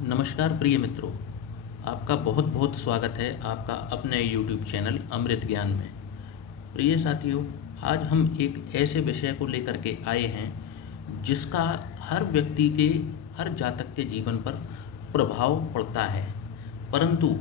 नमस्कार प्रिय मित्रों, आपका बहुत बहुत स्वागत है आपका अपने YouTube चैनल अमृत ज्ञान में। प्रिय साथियों, आज हम एक ऐसे विषय को लेकर के आए हैं जिसका हर व्यक्ति के, हर जातक के जीवन पर प्रभाव पड़ता है, परंतु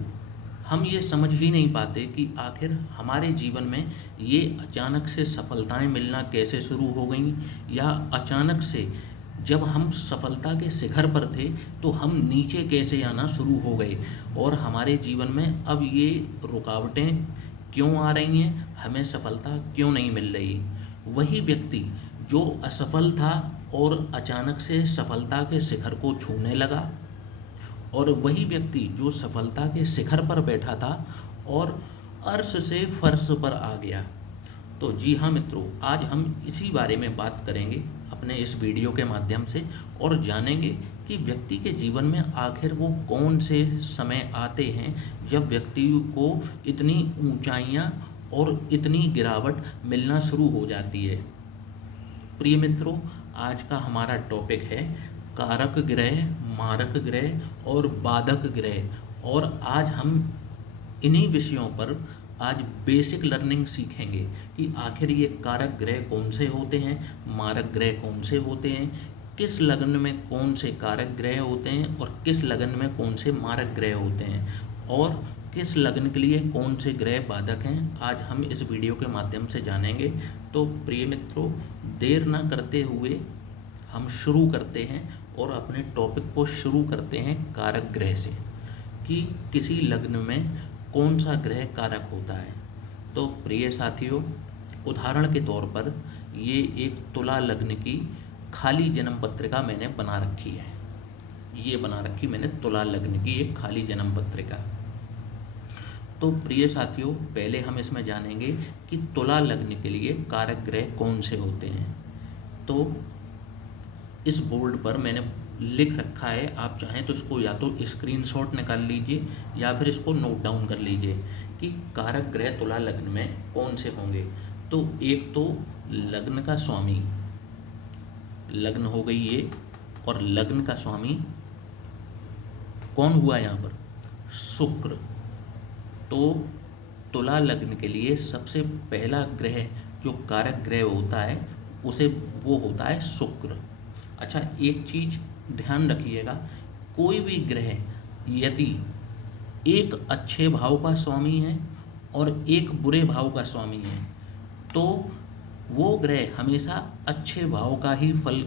हम ये समझ ही नहीं पाते कि आखिर हमारे जीवन में ये अचानक से सफलताएं मिलना कैसे शुरू हो गई, या अचानक से जब हम सफलता के शिखर पर थे तो हम नीचे कैसे आना शुरू हो गए, और हमारे जीवन में अब ये रुकावटें क्यों आ रही हैं, हमें सफलता क्यों नहीं मिल रही। वही व्यक्ति जो असफल था और अचानक से सफलता के शिखर को छूने लगा, और वही व्यक्ति जो सफलता के शिखर पर बैठा था और अर्श से फर्श पर आ गया। तो जी हाँ मित्रों, आज हम इसी बारे में बात करेंगे अपने इस वीडियो के माध्यम से, और जानेंगे कि व्यक्ति के जीवन में आखिर वो कौन से समय आते हैं जब व्यक्ति को इतनी ऊंचाइयां और इतनी गिरावट मिलना शुरू हो जाती है। प्रिय मित्रों, आज का हमारा टॉपिक है कारक ग्रह, मारक ग्रह और बाधक ग्रह, और आज हम इन्हीं विषयों पर आज बेसिक लर्निंग सीखेंगे कि आखिर ये कारक ग्रह कौन से होते हैं, मारक ग्रह कौन से होते हैं, किस लग्न में कौन से कारक ग्रह होते हैं और किस लग्न में कौन से मारक ग्रह होते हैं, और किस लग्न के लिए कौन से ग्रह बाधक हैं, आज हम इस वीडियो के माध्यम से जानेंगे। तो प्रिय मित्रों, देर ना करते हुए हम शुरू करते हैं और अपने टॉपिक को शुरू करते हैं कारक ग्रह से, कि किसी लग्न में कौन सा ग्रह कारक होता है। तो प्रिय साथियों, उदाहरण के तौर पर ये एक तुला लग्न की खाली जन्म पत्रिका मैंने बना रखी है। ये बना रखी मैंने तुला लग्न की एक खाली जन्म पत्रिका। तो प्रिय साथियों, पहले हम इसमें जानेंगे कि तुला लग्न के लिए कारक ग्रह कौन से होते हैं। तो इस बोर्ड पर मैंने लिख रखा है, आप चाहें तो इसको या तो स्क्रीनशॉट निकाल लीजिए या फिर इसको नोट डाउन कर लीजिए कि कारक ग्रह तुला लग्न में कौन से होंगे। तो एक तो लग्न का स्वामी, लग्न हो गई ये, और लग्न का स्वामी कौन हुआ यहाँ पर? शुक्र। तो तुला लग्न के लिए सबसे पहला ग्रह जो कारक ग्रह होता है उसे वो होता है शुक्र। अच्छा, एक चीज ध्यान रखिएगा, कोई भी ग्रह यदि एक अच्छे भाव का स्वामी है और एक बुरे भाव का स्वामी है तो वो ग्रह हमेशा अच्छे भाव का ही फल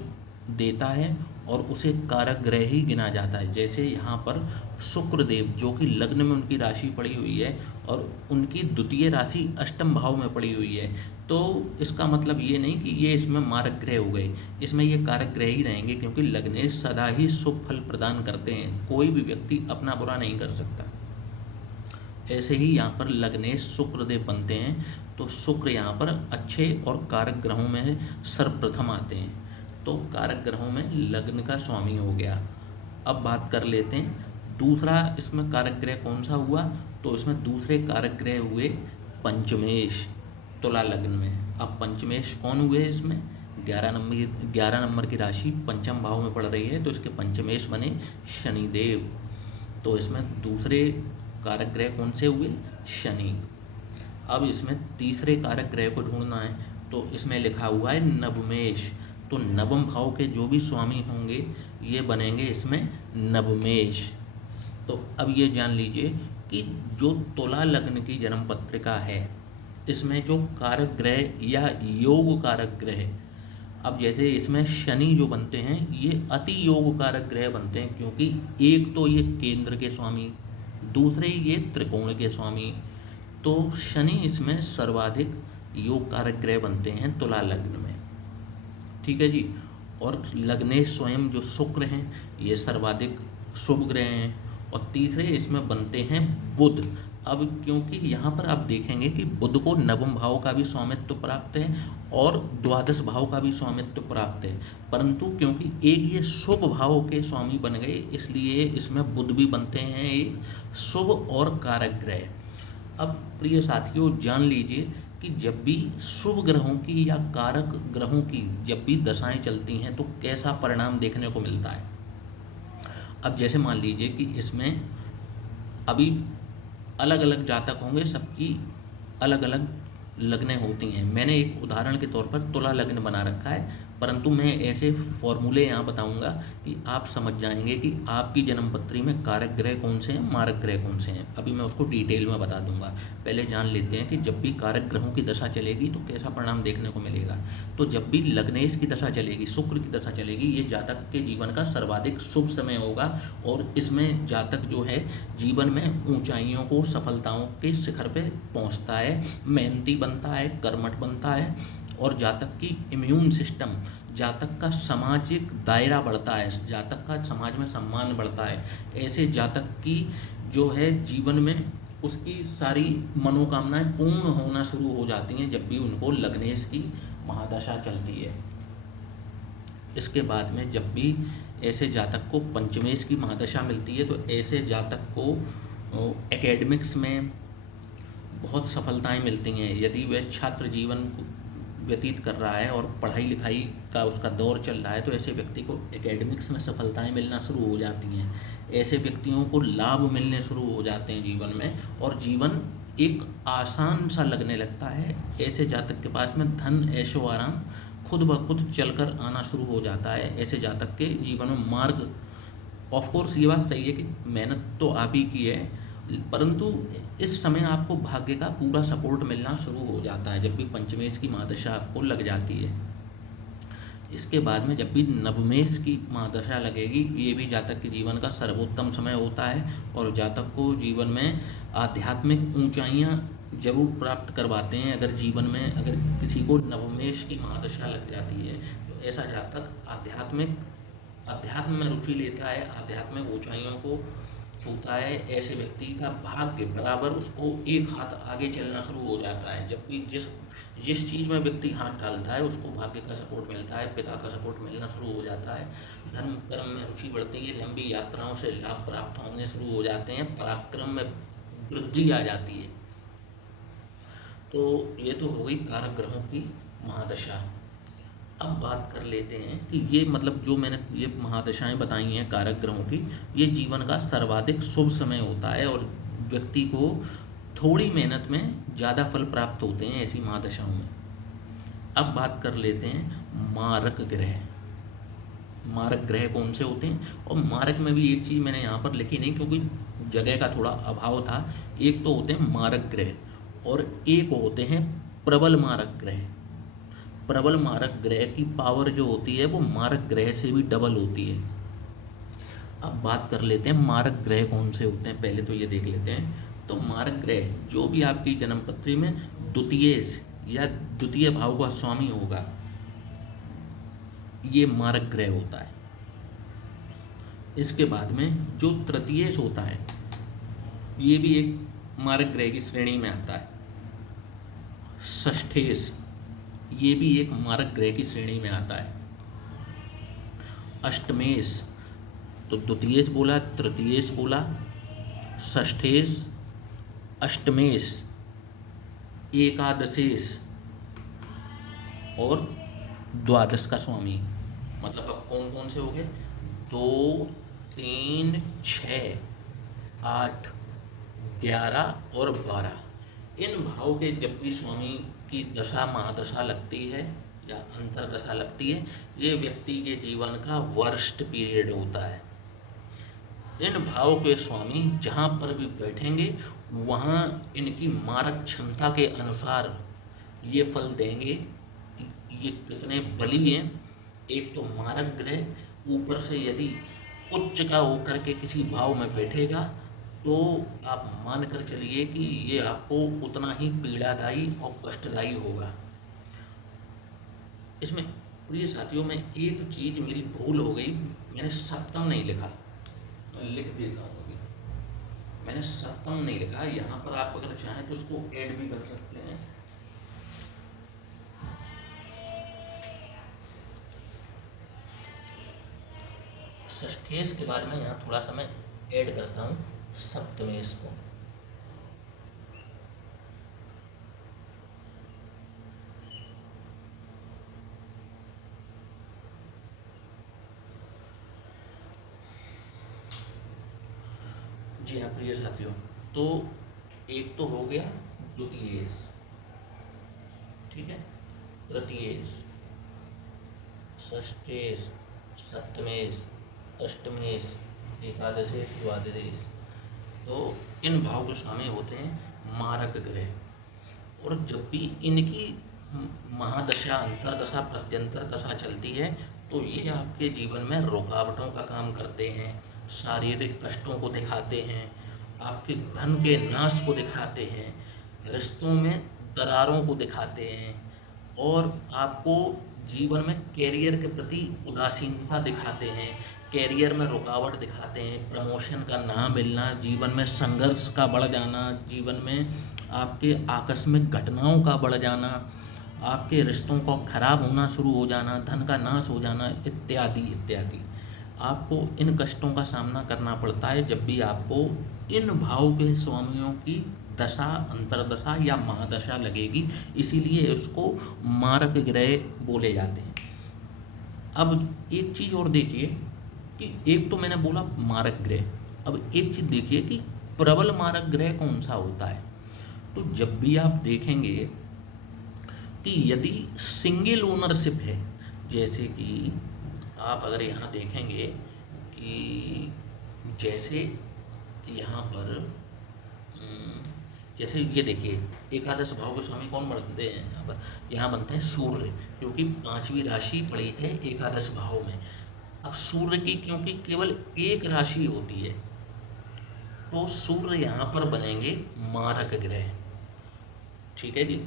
देता है और उसे कारक ग्रह ही गिना जाता है। जैसे यहाँ पर शुक्रदेव जो कि लग्न में उनकी राशि पड़ी हुई है और उनकी द्वितीय राशि अष्टम भाव में पड़ी हुई है, तो इसका मतलब ये नहीं कि ये इसमें मारक ग्रह हो गए, इसमें ये कारक ग्रह ही रहेंगे, क्योंकि लग्नेश सदा ही शुभ फल प्रदान करते हैं, कोई भी व्यक्ति अपना बुरा नहीं कर सकता। ऐसे ही यहाँ पर लग्नेश शुक्रदेव बनते हैं, तो शुक्र यहाँ पर अच्छे और कारक ग्रहों में सर्वप्रथम आते हैं। तो कारक ग्रहों में लग्न का स्वामी हो गया। अब बात कर लेते हैं दूसरा इसमें कारक ग्रह कौन सा हुआ। तो इसमें दूसरे कारक ग्रह हुए पंचमेश तुला लग्न में। अब पंचमेश कौन हुए? इसमें 11 नंबर की राशि पंचम भाव में पड़ रही है, तो इसके पंचमेश बने शनिदेव। तो इसमें दूसरे कारक ग्रह कौन से हुए? शनि। अब इसमें तीसरे कारक ग्रह को ढूंढना है, तो इसमें लिखा हुआ है नवमेश। तो नवम भाव के जो भी स्वामी होंगे ये बनेंगे इसमें नवमेश। तो अब ये जान लीजिए कि जो तुला लग्न की जन्म पत्रिका है इसमें जो कारक ग्रह या योग कारक ग्रह, अब जैसे इसमें शनि जो बनते हैं ये अति योग कारक ग्रह बनते हैं, क्योंकि एक तो ये केंद्र के स्वामी, दूसरे ये त्रिकोण के स्वामी। तो शनि इसमें सर्वाधिक योग कारक ग्रह बनते हैं तुला लग्न में। ठीक है जी। और लग्नेश स्वयं जो शुक्र हैं ये सर्वाधिक शुभ ग्रह हैं, और तीसरे इसमें बनते हैं बुध। अब क्योंकि यहाँ पर आप देखेंगे कि बुध को नवम भाव का भी स्वामित्व प्राप्त है और द्वादश भाव का भी स्वामित्व प्राप्त है, परंतु क्योंकि एक ये शुभ भाव के स्वामी बन गए इसलिए इसमें बुध भी बनते हैं एक शुभ और कारक ग्रह। अब प्रिय साथियों, जान लीजिए कि जब भी शुभ ग्रहों की या कारक ग्रहों की जब भी दशाएं चलती हैं तो कैसा परिणाम देखने को मिलता है। अब जैसे मान लीजिए कि इसमें अभी अलग अलग जातक होंगे, सबकी अलग अलग लग्नें होती हैं। मैंने एक उदाहरण के तौर पर तुला लग्न बना रखा है, परंतु मैं ऐसे फॉर्मूले यहाँ बताऊंगा कि आप समझ जाएंगे कि आपकी जन्म पत्री में कारक ग्रह कौन से हैं, मारक ग्रह कौन से हैं। अभी मैं उसको डिटेल में बता दूंगा। पहले जान लेते हैं कि जब भी कारक ग्रहों की दशा चलेगी तो कैसा परिणाम देखने को मिलेगा। तो जब भी लग्नेश की दशा चलेगी, शुक्र की दशा चलेगी, ये जातक के जीवन का सर्वाधिक शुभ समय होगा। और इसमें जातक जो है जीवन में ऊंचाइयों को, सफलताओं के शिखर पे पहुंचता है, मेहनती बनता है, कर्मठ बनता है, और जातक की इम्यून सिस्टम, जातक का सामाजिक दायरा बढ़ता है, जातक का समाज में सम्मान बढ़ता है। ऐसे जातक की जो है जीवन में उसकी सारी मनोकामनाएं पूर्ण होना शुरू हो जाती हैं जब भी उनको लग्नेश की महादशा चलती है। इसके बाद में जब भी ऐसे जातक को पंचमेश की महादशा मिलती है तो ऐसे जातक को एकेडमिक्स में बहुत सफलताएं मिलती हैं। यदि वह छात्र जीवन व्यतीत कर रहा है और पढ़ाई लिखाई का उसका दौर चल रहा है तो ऐसे व्यक्ति को एकेडमिक्स में सफलताएं मिलना शुरू हो जाती हैं। ऐसे व्यक्तियों को लाभ मिलने शुरू हो जाते हैं जीवन में, और जीवन एक आसान सा लगने लगता है। ऐसे जातक के पास में धन, ऐशो आराम खुद ब खुद चलकर आना शुरू हो जाता है। ऐसे जातक के जीवन में मार्ग, ऑफ कोर्स ये बात सही है कि मेहनत तो आप ही की है, परंतु इस समय आपको भाग्य का पूरा सपोर्ट मिलना शुरू हो जाता है जब भी पंचमेश की महादशा आपको लग जाती है। इसके बाद में जब भी नवमेश की महादशा लगेगी, ये भी जातक के जीवन का सर्वोत्तम समय होता है, और जातक को जीवन में आध्यात्मिक ऊंचाइयां जरूर प्राप्त करवाते हैं। अगर जीवन में अगर किसी को नवमेश की महादशा लग जाती है तो ऐसा जातक अध्यात्म में रुचि लेता है, आध्यात्मिक ऊंचाइयों को छूता है। ऐसे व्यक्ति का भाग्य बराबर उसको एक हाथ आगे चलना शुरू हो जाता है। जब भी जिस जिस चीज़ में व्यक्ति हाथ डालता है उसको भाग्य का सपोर्ट मिलता है, पिता का सपोर्ट मिलना शुरू हो जाता है, धर्म कर्म में रुचि बढ़ती है, लंबी यात्राओं से लाभ प्राप्त होने शुरू हो जाते हैं, पराक्रम में वृद्धि आ जाती है। तो ये तो हो गई कारक ग्रहों की महादशा। अब बात कर लेते हैं कि ये मतलब जो मैंने ये महादशाएं बताई हैं कारक ग्रहों की, ये जीवन का सर्वाधिक शुभ समय होता है और व्यक्ति को थोड़ी मेहनत में ज़्यादा फल प्राप्त होते हैं ऐसी महादशाओं में। अब बात कर लेते हैं मारक ग्रह। मारक ग्रह कौन से होते हैं, और मारक में भी एक चीज़ मैंने यहाँ पर लिखी नहीं क्योंकि जगह का थोड़ा अभाव था। एक तो होते हैं मारक ग्रह और एक होते हैं प्रबल मारक ग्रह। प्रबल मारक ग्रह की पावर जो होती है वो मारक ग्रह से भी डबल होती है। अब बात कर लेते हैं मारक ग्रह कौन से होते हैं, पहले तो ये देख लेते हैं। तो मारक ग्रह जो भी आपकी जन्म पत्री में द्वितीयेश या द्वितीय भाव का स्वामी होगा, ये मारक ग्रह होता है। इसके बाद में जो तृतीयेश होता है, ये भी एक मारक ग्रह की श्रेणी में आता है। षष्ठेश, ये भी एक मारक ग्रह की श्रेणी में आता है। अष्टमेश, तो द्वितीयेश बोला, तृतीयेश बोला, षष्ठेश, अष्टमेश, एकादशेश और द्वादश का स्वामी। मतलब अब कौन कौन से हो गए, 2, 3, 6, 8, 11 और 12। इन भाव के जब भी स्वामी की दशा महादशा लगती है या अंतरदशा लगती है, ये व्यक्ति के जीवन का वर्स्ट पीरियड होता है। इन भाव के स्वामी जहाँ पर भी बैठेंगे वहाँ इनकी मारक क्षमता के अनुसार ये फल देंगे। ये कितने बली हैं। एक तो मारक ग्रह ऊपर से यदि उच्च का होकर के किसी भाव में बैठेगा तो आप मान कर चलिए कि ये आपको उतना ही पीड़ादायी और कष्टदायी होगा। इसमें प्रिय साथियों में एक चीज़ मेरी भूल हो गई, मैंने सप्तम नहीं लिखा, लिख देता हूँ। अभी मैंने सप्तम नहीं लिखा, यहाँ पर आप अगर चाहें तो उसको ऐड भी कर सकते हैं। षष्ठेश के बाद में यहाँ थोड़ा सा मैं ऐड करता हूँ सप्तमेश को। जी हाँ प्रिय साथियों, तो एक तो हो गया द्वितीयेश, ठीक है, तृतीयेश, षष्ठेश, सप्तमेश, अष्टमेश, एकादशेश, द्वादशेश। तो इन भाव के स्वामी होते हैं मारक ग्रह। और जब भी इनकी महादशा, अंतरदशा, प्रत्यंतर दशा चलती है तो ये आपके जीवन में रुकावटों का काम करते हैं, शारीरिक कष्टों को दिखाते हैं, आपके धन के नाश को दिखाते हैं, रिश्तों में दरारों को दिखाते हैं, और आपको जीवन में कैरियर के प्रति उदासीनता दिखाते हैं, कैरियर में रुकावट दिखाते हैं, प्रमोशन का ना मिलना, जीवन में संघर्ष का बढ़ जाना, जीवन में आपके आकस्मिक घटनाओं का बढ़ जाना, आपके रिश्तों का खराब होना शुरू हो जाना, धन का नाश हो जाना, इत्यादि इत्यादि। आपको इन कष्टों का सामना करना पड़ता है जब भी आपको इन भाव के स्वामियों की दशा, अंतरदशा या महादशा लगेगी। इसीलिए इसको मारक ग्रह बोले जाते हैं। अब एक चीज़ और देखिए कि एक तो मैंने बोला मारक ग्रह, अब एक चीज़ देखिए कि प्रबल मारक ग्रह कौन सा होता है। तो जब भी आप देखेंगे कि यदि सिंगल ओनरशिप है, जैसे कि आप अगर यहाँ देखेंगे कि जैसे यहाँ पर जैसे ये देखिए एकादश भाव के स्वामी कौन बनते हैं यहाँ बनते हैं सूर्य, क्योंकि पांचवी राशि पड़ी है एकादश भाव में। अब सूर्य की क्योंकि केवल एक राशि होती है तो सूर्य यहाँ पर बनेंगे मारक ग्रह, ठीक है जी।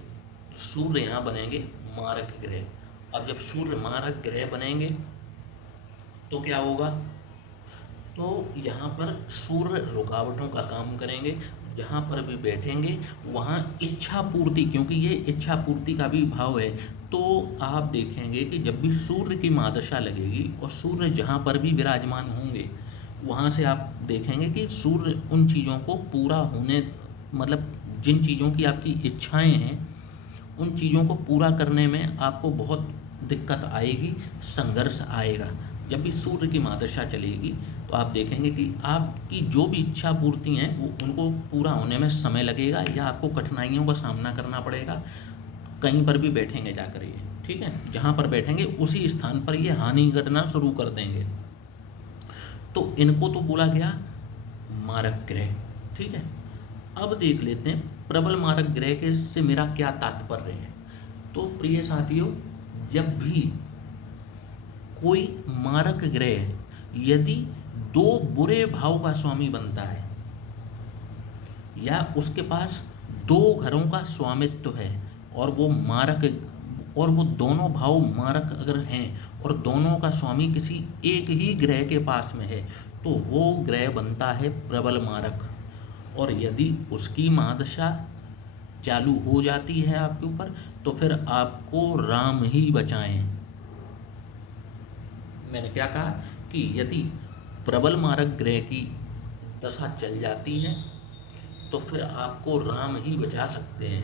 सूर्य यहाँ बनेंगे मारक ग्रह। अब जब सूर्य मारक ग्रह बनेंगे तो क्या होगा, तो यहाँ पर सूर्य रुकावटों का काम करेंगे। जहाँ पर भी बैठेंगे वहाँ इच्छा पूर्ति, क्योंकि ये इच्छा पूर्ति का भी भाव है, तो आप देखेंगे कि जब भी सूर्य की महादशा लगेगी और सूर्य जहाँ पर भी विराजमान होंगे वहाँ से आप देखेंगे कि सूर्य उन चीज़ों को पूरा होने, मतलब जिन चीज़ों की आपकी इच्छाएं हैं उन चीज़ों को पूरा करने में आपको बहुत दिक्कत आएगी, संघर्ष आएगा। जब भी सूर्य की महादशा चलेगी तो आप देखेंगे कि आपकी जो भी इच्छा पूर्ति हैं वो उनको पूरा होने में समय लगेगा या आपको कठिनाइयों का सामना करना पड़ेगा। कहीं पर भी बैठेंगे जाकर ये, ठीक है, जहाँ पर बैठेंगे उसी स्थान पर ये हानि करना शुरू कर देंगे। तो इनको तो बोला गया मारक ग्रह, ठीक है। अब देख लेते हैं प्रबल मारक ग्रह के से मेरा क्या तात्पर्य है। तो प्रिय साथियों, जब भी कोई मारक ग्रह यदि दो बुरे भाव का स्वामी बनता है या उसके पास दो घरों का स्वामित्व है और वो मारक, और वो दोनों भाव मारक अगर हैं और दोनों का स्वामी किसी एक ही ग्रह के पास में है तो वो ग्रह बनता है प्रबल मारक। और यदि उसकी महादशा चालू हो जाती है आपके ऊपर तो फिर आपको राम ही बचाएं। मैंने क्या कहा कि यदि प्रबल मारक ग्रह की दशा चल जाती है तो फिर आपको राम ही बचा सकते हैं,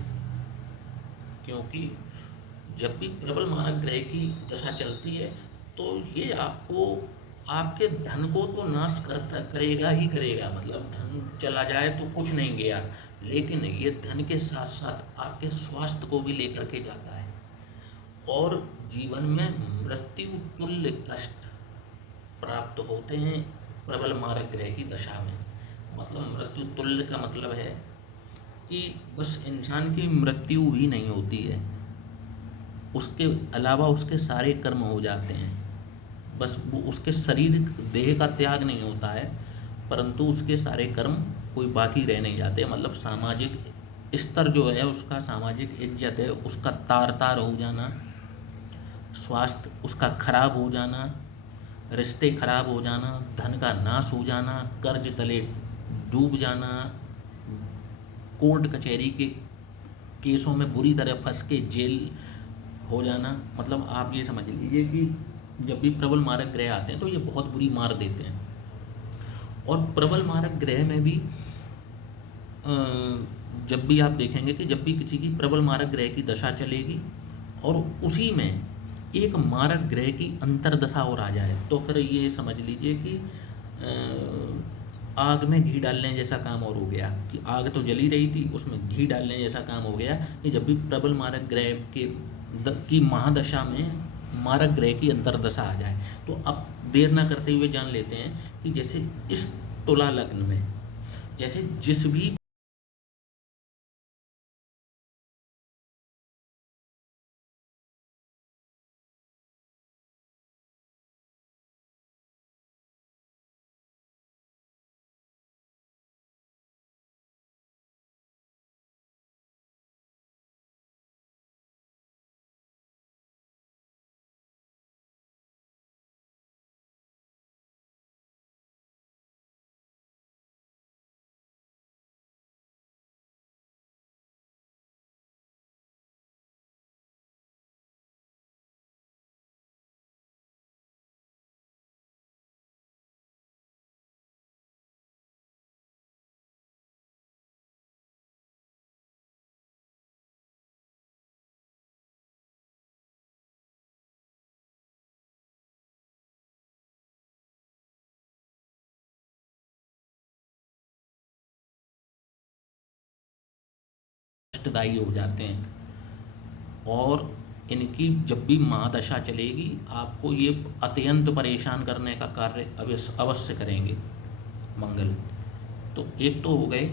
क्योंकि जब भी प्रबल मारक ग्रह की दशा चलती है तो ये आपको, आपके धन को तो नाश करेगा ही करेगा। मतलब धन चला जाए तो कुछ नहीं गया, लेकिन ये धन के साथ साथ आपके स्वास्थ्य को भी लेकर के जाता है और जीवन में मृत्यु तुल्य कष्ट प्राप्त होते हैं प्रबल मारक ग्रह की दशा में। मतलब मृत्यु तुल्य का मतलब है कि बस इंसान की मृत्यु ही नहीं होती है, उसके अलावा उसके सारे कर्म हो जाते हैं। बस वो उसके शरीर देह का त्याग नहीं होता है, परंतु उसके सारे कर्म कोई बाकी रह नहीं जाते। मतलब सामाजिक स्तर जो है उसका, सामाजिक इज्जत है उसका तार तार हो जाना, स्वास्थ्य उसका खराब हो जाना, रिश्ते खराब हो जाना, धन का नाश हो जाना, कर्ज तले डूब जाना, कोर्ट कचहरी के केसों में बुरी तरह फंस के जेल हो जाना। मतलब आप ये समझ लीजिए कि जब भी प्रबल मारक ग्रह आते हैं तो ये बहुत बुरी मार देते हैं। और प्रबल मारक ग्रह में भी जब भी आप देखेंगे कि जब भी किसी की प्रबल मारक ग्रह की दशा चलेगी और उसी में एक मारक ग्रह की अंतरदशा और आ जाए तो फिर ये समझ लीजिए कि आग में घी डालने जैसा काम और हो गया कि आग तो जली रही थी, उसमें घी डालने जैसा काम हो गया कि जब भी प्रबल मारक ग्रह की महादशा में मारक ग्रह की अंतर्दशा आ जाए। तो अब देर ना करते हुए जान लेते हैं कि जैसे इस तुला लग्न में जैसे जिस भी कष्टदायी हो जाते हैं। और इनकी जब भी महादशा चलेगी आपको ये अत्यंत परेशान करने का कार्य अवश्य करेंगे मंगल। तो एक तो हो गए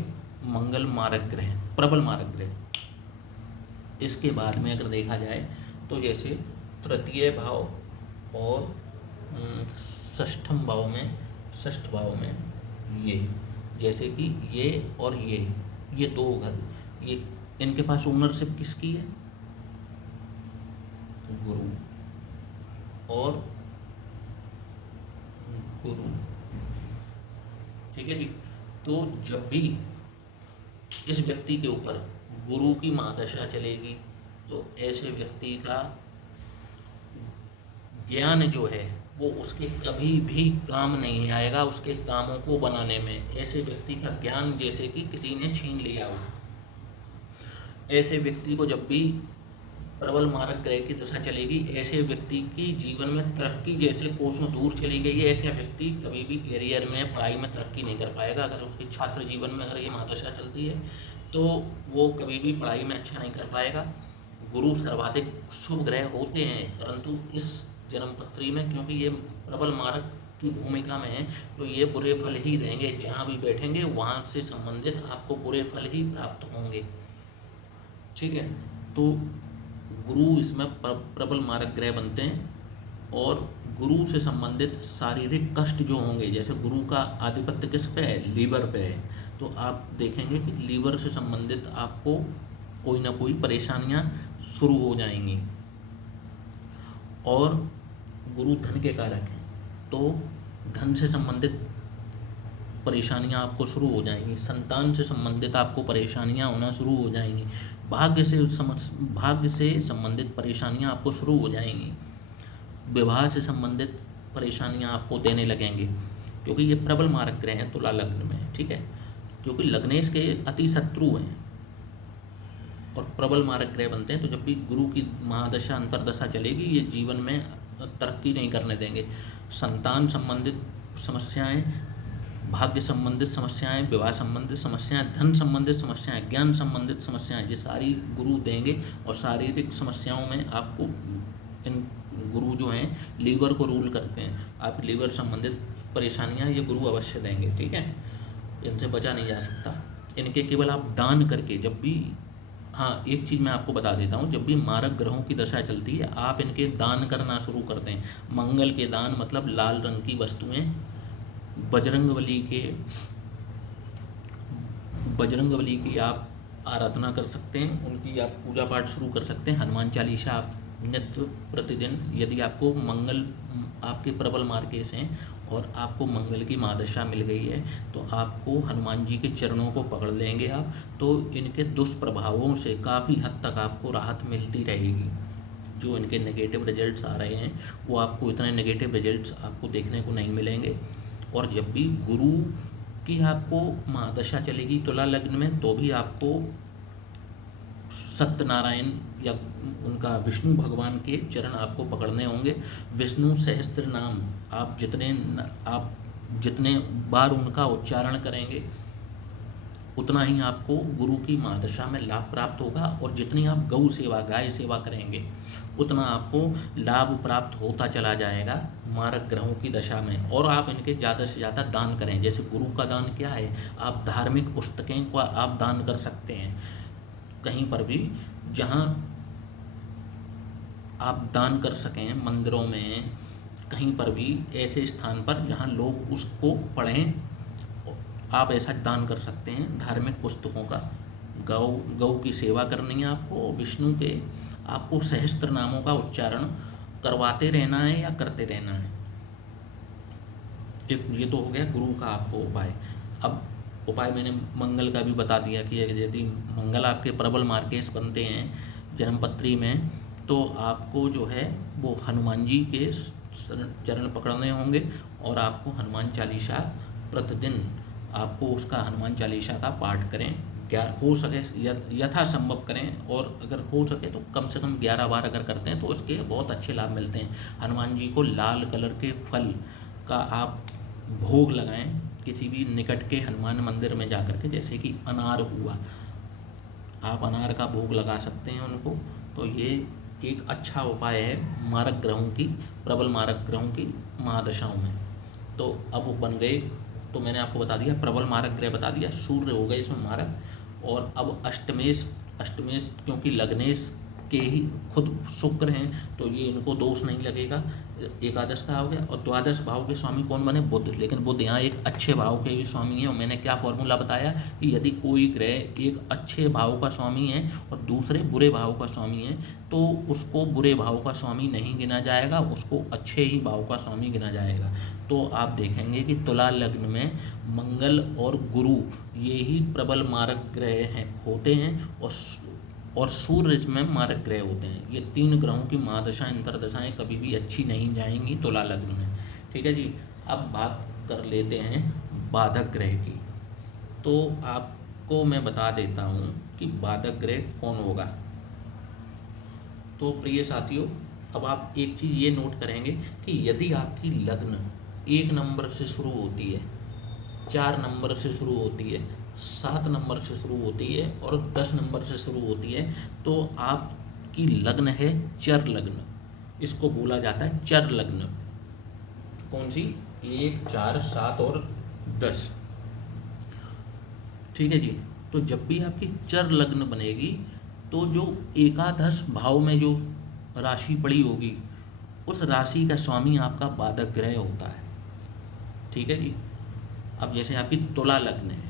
मंगल मारक ग्रह, प्रबल मारक ग्रह। इसके बाद में अगर देखा जाए तो जैसे तृतीय भाव और षष्ठम भाव में, षष्ठ भाव में ये जैसे कि ये और ये दो घर, ये इनके पास ओनरशिप किसकी है? गुरु और गुरु, ठीक है जी। तो जब भी इस व्यक्ति के ऊपर गुरु की महादशा चलेगी तो ऐसे व्यक्ति का ज्ञान जो है वो उसके कभी भी काम नहीं आएगा, उसके कामों को बनाने में। ऐसे व्यक्ति का ज्ञान जैसे कि किसी ने छीन लिया हो। ऐसे व्यक्ति को जब भी प्रबल मारक ग्रह की दशा चलेगी, ऐसे व्यक्ति की जीवन में तरक्की जैसे कोसों दूर चली गई है। ऐसे व्यक्ति कभी भी करियर में, पढ़ाई में तरक्की नहीं कर पाएगा। अगर उसके छात्र जीवन में अगर ये महादशा चलती है तो वो कभी भी पढ़ाई में अच्छा नहीं कर पाएगा। गुरु सर्वाधिक शुभ ग्रह होते हैं, परंतु इस जन्मपत्री में क्योंकि ये प्रबल मारक की भूमिका में है तो ये बुरे फल ही देंगे। जहाँ भी बैठेंगे वहाँ से संबंधित आपको बुरे फल ही प्राप्त होंगे, ठीक है। तो गुरु इसमें प्रबल मारक ग्रह बनते हैं। और गुरु से संबंधित शारीरिक कष्ट जो होंगे, जैसे गुरु का आधिपत्य किस पे है? लीवर पे है। तो आप देखेंगे कि लीवर से संबंधित आपको कोई ना कोई परेशानियां शुरू हो जाएंगी। और गुरु धन के कारक हैं, तो धन से संबंधित परेशानियां आपको शुरू हो जाएंगी। संतान से संबंधित आपको परेशानियां होना शुरू हो जाएंगी। भाग्य से संबंधित परेशानियां आपको शुरू हो जाएंगी। विवाह से संबंधित परेशानियां आपको देने लगेंगे, क्योंकि ये प्रबल मारक ग्रह हैं तुला लग्न में, ठीक है। क्योंकि लग्नेश के अति शत्रु हैं और प्रबल मारक ग्रह बनते हैं। तो जब भी गुरु की महादशा अंतर्दशा चलेगी, ये जीवन में तरक्की नहीं करने देंगे। संतान संबंधित समस्याएं, भाग्य संबंधित समस्याएं, विवाह संबंधित समस्याएं, धन संबंधित समस्याएं, ज्ञान संबंधित समस्याएं, ये सारी गुरु देंगे। और शारीरिक समस्याओं में आपको इन गुरु जो हैं लीवर को रूल करते हैं, आप लीवर संबंधित परेशानियां ये गुरु अवश्य देंगे, ठीक है। इनसे बचा नहीं जा सकता। इनके केवल आप दान करके, जब भी, हाँ एक चीज़ मैं आपको बता देता हूँ, जब भी मारक ग्रहों की दशा चलती है आप इनके दान करना शुरू करते हैं। मंगल के दान मतलब लाल रंग की वस्तुएं, बजरंगबली की आप आराधना कर सकते हैं, उनकी आप पूजा पाठ शुरू कर सकते हैं। हनुमान चालीसा आप नित्य प्रतिदिन, यदि आपको मंगल, आपके प्रबल मार्केश हैं और आपको मंगल की महादशा मिल गई है तो आपको हनुमान जी के चरणों को पकड़ लेंगे आप, तो इनके दुष्प्रभावों से काफ़ी हद तक आपको राहत मिलती रहेगी। जो इनके नेगेटिव रिजल्ट्स आ रहे हैं वो आपको इतने नेगेटिव रिजल्ट्स आपको देखने को नहीं मिलेंगे। और जब भी गुरु की आपको महादशा चलेगी तुला लग्न में, तो भी आपको सत्यनारायण या उनका विष्णु भगवान के चरण आपको पकड़ने होंगे। विष्णु सहस्त्र नाम आप जितने आप जितने बार उनका उच्चारण करेंगे उतना ही आपको गुरु की महादशा में लाभ प्राप्त होगा, और जितनी आप गौ सेवा, गाय सेवा करेंगे उतना आपको लाभ प्राप्त होता चला जाएगा मारक ग्रहों की दशा में। और आप इनके ज़्यादा से ज़्यादा दान करें। जैसे गुरु का दान क्या है, आप धार्मिक पुस्तकें को आप दान कर सकते हैं। कहीं पर भी जहाँ आप दान कर सकें, मंदिरों में, कहीं पर भी ऐसे स्थान पर जहाँ लोग उसको पढ़ें, आप ऐसा दान कर सकते हैं धार्मिक पुस्तकों का। गौ की सेवा करनी है आपको, विष्णु के आपको सहस्त्र नामों का उच्चारण करवाते रहना है या करते रहना है। एक ये तो हो गया गुरु का आपको उपाय। अब उपाय मैंने मंगल का भी बता दिया कि यदि मंगल आपके प्रबल मार्केश बनते हैं जन्मपत्री में, तो आपको जो है वो हनुमान जी के चरण पकड़ने होंगे, और आपको हनुमान चालीसा प्रतिदिन आपको उसका हनुमान चालीसा का पाठ करें। क्या हो सके यथासंभव करें, और अगर हो सके तो कम से कम 11 बार अगर करते हैं तो इसके बहुत अच्छे लाभ मिलते हैं। हनुमान जी को लाल कलर के फल का आप भोग लगाएं किसी भी निकट के हनुमान मंदिर में जाकर के, जैसे कि अनार हुआ, आप अनार का भोग लगा सकते हैं उनको। तो ये एक अच्छा उपाय है मारक ग्रहों की, प्रबल मारक ग्रहों की महादशाओं में। तो अब वो बन गए, तो मैंने आपको बता दिया प्रबल मारक ग्रह बता दिया, सूर्य हो गए इसमें मारक। और अब अष्टमेश क्योंकि लग्नेश के ही खुद शुक्र हैं, तो ये इनको दोष नहीं लगेगा। एकादश का हो गया। और द्वादश भाव के स्वामी कौन बने, बुध। लेकिन बुध यहाँ एक अच्छे भाव के भी स्वामी हैं, और मैंने क्या फॉर्मूला बताया कि यदि कोई ग्रह एक अच्छे भाव का स्वामी है और दूसरे बुरे भाव का स्वामी है, तो उसको बुरे भाव का स्वामी नहीं गिना जाएगा, उसको अच्छे ही भाव का स्वामी गिना जाएगा। तो आप देखेंगे कि तुला लग्न में मंगल और गुरु ये ही प्रबल मारक ग्रह हैं होते हैं, और सूर्य इसमें मारक ग्रह होते हैं। ये 3 ग्रहों की महादशाएं अंतरदशाएं कभी भी अच्छी नहीं जाएंगी तुला लग्न में। ठीक है जी। अब बात कर लेते हैं बाधक ग्रह की। तो आपको मैं बता देता हूँ कि बाधक ग्रह कौन होगा। तो प्रिय साथियों, अब आप एक चीज़ ये नोट करेंगे कि यदि आपकी लग्न 1 नंबर से शुरू होती है, 4 नंबर से शुरू होती है, 7 नंबर से शुरू होती है और 10 नंबर से शुरू होती है, तो आपकी लग्न है चर लग्न। इसको बोला जाता है चर लग्न। कौन सी? 1, 4, 7 और 10। ठीक है जी। तो जब भी आपकी चर लग्न बनेगी, तो जो एकादश भाव में जो राशि पड़ी होगी, उस राशि का स्वामी आपका बाधक ग्रह होता है। ठीक है जी। अब जैसे आपकी तुला लग्न है,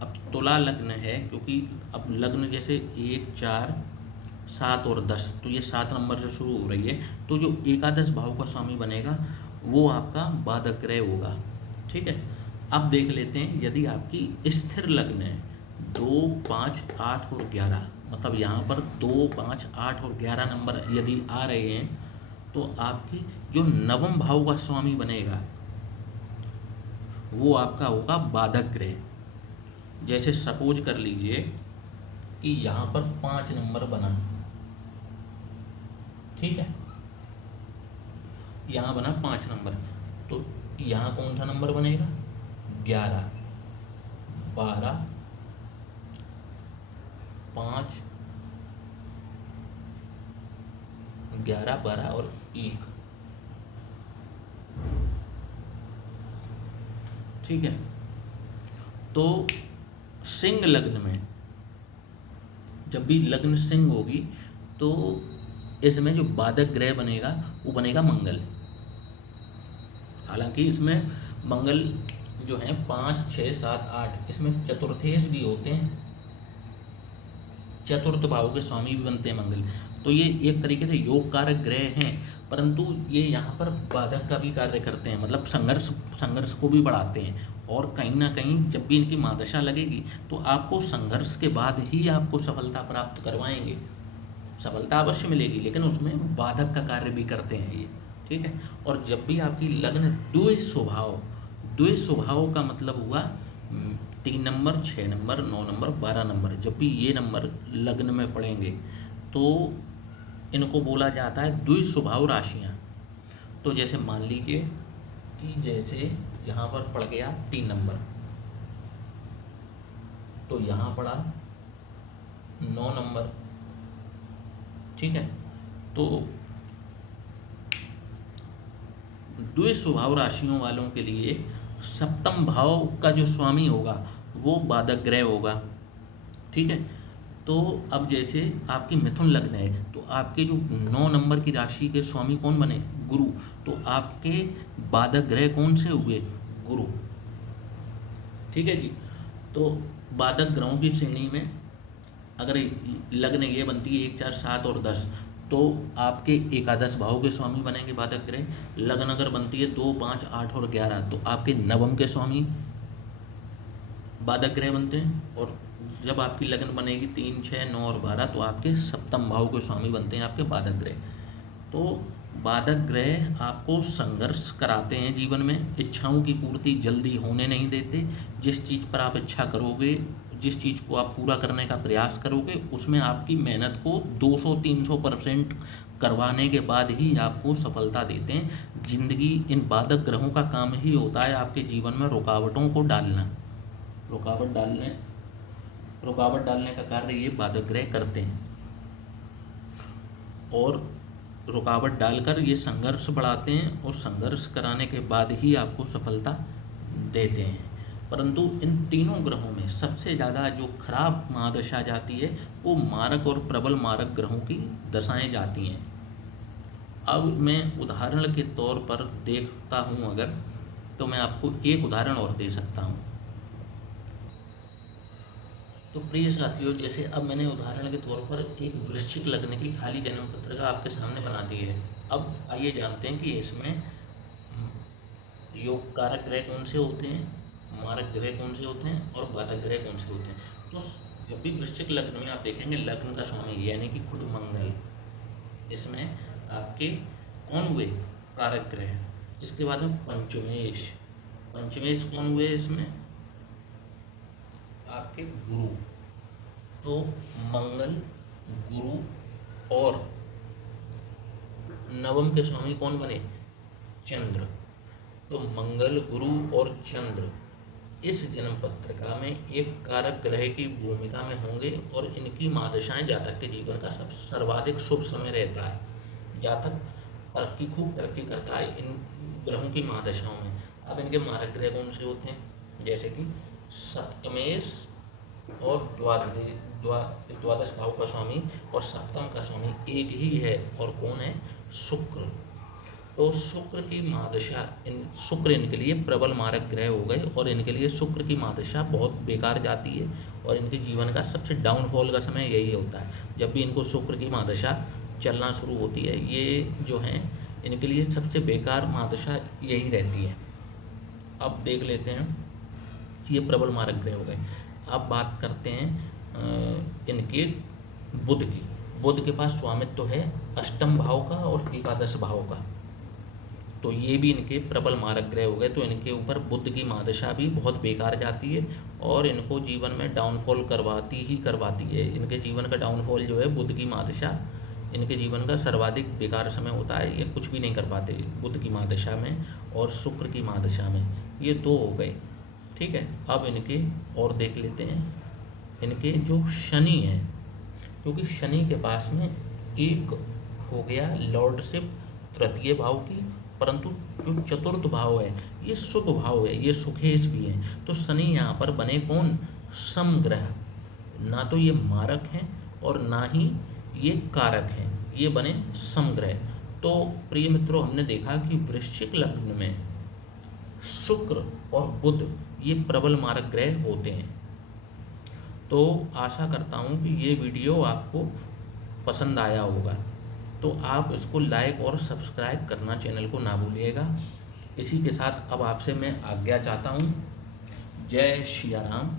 अब तुला लग्न है, क्योंकि अब लग्न जैसे 1, 4, 7 और 10, तो ये 7 नंबर से शुरू हो रही है, तो जो एकादश भाव का स्वामी बनेगा वो आपका बाधक ग्रह होगा। ठीक है। अब देख लेते हैं यदि आपकी स्थिर लग्न है 2, 5, 8 और 11, मतलब यहाँ पर 2, 5, 8 और 11 नंबर यदि आ रहे हैं, तो आपकी जो नवम भाव का स्वामी बनेगा वो आपका होगा बाधक ग्रह। जैसे सपोज कर लीजिए कि यहाँ पर 5 नंबर बना, ठीक है, यहाँ बना 5 नंबर, तो यहाँ कौन सा नंबर बनेगा? 11, 12, 5, 11, 12 और 1। ठीक है। तो सिंह लग्न में जब भी लग्न सिंह होगी, तो इसमें जो बाधक ग्रह बनेगा वो बनेगा मंगल। हालांकि इसमें मंगल जो है 5, 6, 7, 8, इसमें चतुर्थेश भी होते हैं, चतुर्थ भाव के स्वामी भी बनते हैं मंगल। तो ये एक तरीके से योग कारक ग्रह हैं, परंतु ये यहाँ पर बाधक का भी कार्य करते हैं, मतलब संघर्ष को भी बढ़ाते हैं। और कहीं ना कहीं जब भी इनकी महादशा लगेगी, तो आपको संघर्ष के बाद ही आपको सफलता प्राप्त करवाएंगे। सफलता अवश्य मिलेगी, लेकिन उसमें बाधक का कार्य भी करते हैं ये। ठीक है। और जब भी आपकी लग्न द्वय स्वभाव का मतलब हुआ 3 नंबर, 6 नंबर, 9 नंबर, 12 नंबर, जब भी ये नंबर लग्न में पड़ेंगे, तो इनको बोला जाता है द्वि स्वभाव राशियाँ। तो जैसे मान लीजिए कि जैसे यहाँ पर पड़ गया 3 नंबर, तो यहाँ पड़ा 9 नंबर, ठीक है। तो द्वि स्वभाव राशियों वालों के लिए सप्तम भाव का जो स्वामी होगा वो बाधक ग्रह होगा, ठीक है। तो अब जैसे आपकी मिथुन लग्न है तो आपके जो 9 नंबर की राशि के स्वामी कौन बने, गुरु। तो आपके बाधक ग्रह कौन से हुए, गुरु, ठीक है जी। तो बाधक ग्रहों की श्रेणी में अगर लग्न ये बनती है 1, 4, 7 और 10, तो आपके एकादश भाव के स्वामी बनेंगे बाधक ग्रह। लग्न अगर बनती है 2, 5, 8 और 11, तो आपके नवम के स्वामी बाधक ग्रह बनते हैं। और जब आपकी लग्न बनेगी 3, 6, 9 और 12, तो आपके सप्तम भाव के स्वामी बनते हैं आपके बाधक ग्रह। तो बाधक ग्रह आपको संघर्ष कराते हैं जीवन में, इच्छाओं की पूर्ति जल्दी होने नहीं देते। जिस चीज़ पर आप इच्छा करोगे, जिस चीज़ को आप पूरा करने का प्रयास करोगे, उसमें आपकी मेहनत को 200-300% करवाने के बाद ही आपको सफलता देते हैं। जिंदगी इन बाधक ग्रहों का काम ही होता है आपके जीवन में रुकावटों को डालना, रुकावट डालने का कार्य ये बाधक ग्रह करते हैं। और रुकावट डालकर ये संघर्ष बढ़ाते हैं और संघर्ष कराने के बाद ही आपको सफलता देते हैं। परंतु इन तीनों ग्रहों में सबसे ज़्यादा जो खराब महादशा जाती है वो मारक और प्रबल मारक ग्रहों की दशाएं जाती हैं। अब मैं उदाहरण के तौर पर देखता हूँ अगर, तो मैं आपको एक उदाहरण और दे सकता हूँ। तो प्रिय साथियों, जैसे अब मैंने उदाहरण के तौर पर एक वृश्चिक लग्न की खाली जन्म पत्रिका आपके सामने बना दी है। अब आइए जानते हैं कि इसमें योग कारक ग्रह कौन से होते हैं, मारक ग्रह कौन से होते हैं और बाधक ग्रह कौन से होते हैं। तो जब भी वृश्चिक लग्न में आप देखेंगे लग्न का स्वामी यानी कि खुद मंगल, इसमें आपके कौन हुए, कारक ग्रह। इसके बाद में पंचमेश कौन हुए इसमें, आपके गुरु। तो मंगल, गुरु और नवम के स्वामी कौन बने, चंद्र। तो मंगल, गुरु और चंद्र इस जन्म पत्रिका में एक कारक ग्रह की भूमिका में होंगे और इनकी महादशाएं जातक के जीवन का सब सर्वाधिक शुभ समय रहता है। जातक खूब तरक्की करता है इन ग्रहों की महादशाओं में। अब इनके मारक ग्रह कौन से होते हैं, जैसे कि सप्तमेश और द्वादश भाव का स्वामी और सप्तम का स्वामी एक ही है, और कौन है, शुक्र। तो शुक्र की महादशा, शुक्र इनके लिए प्रबल मारक ग्रह हो गए और इनके लिए शुक्र की महादशा बहुत बेकार जाती है और इनके जीवन का सबसे डाउनफॉल का समय यही होता है। जब भी इनको शुक्र की महादशा चलना शुरू होती है, ये जो हैं इनके लिए सबसे बेकार महादशा यही रहती है। अब देख लेते हैं, ये प्रबल मारक ग्रह हो गए। अब बात करते हैं इनके बुध की। बुध के पास स्वामित्व है अष्टम भाव का और एकादश भाव का, तो ये भी इनके प्रबल मारक ग्रह हो गए। तो इनके ऊपर बुध की महादशा भी बहुत बेकार जाती है और इनको जीवन में डाउनफॉल करवाती है। इनके जीवन का डाउनफॉल जो है, बुध की महादशा इनके जीवन का सर्वाधिक बेकार समय होता है। ये कुछ भी नहीं कर पाते बुध की महादशा में और शुक्र की महादशा में। ये दो हो गए, ठीक है। अब इनके और देख लेते हैं, इनके जो शनि है, क्योंकि शनि के पास में एक हो गया लॉर्डशिप तृतीय भाव की, परंतु जो चतुर्थ भाव है ये शुभ भाव है, ये सुखेश भी है। तो शनि यहाँ पर बने कौन, समग्रह। ना तो ये मारक हैं और ना ही ये कारक हैं, ये बने समग्रह। तो प्रिय मित्रों, हमने देखा कि वृश्चिक लग्न में शुक्र और बुध ये प्रबल मारक ग्रह होते हैं। तो आशा करता हूँ कि ये वीडियो आपको पसंद आया होगा, तो आप इसको लाइक और सब्सक्राइब करना चैनल को ना भूलिएगा। इसी के साथ अब आपसे मैं आज्ञा चाहता हूँ। जय श्री राम।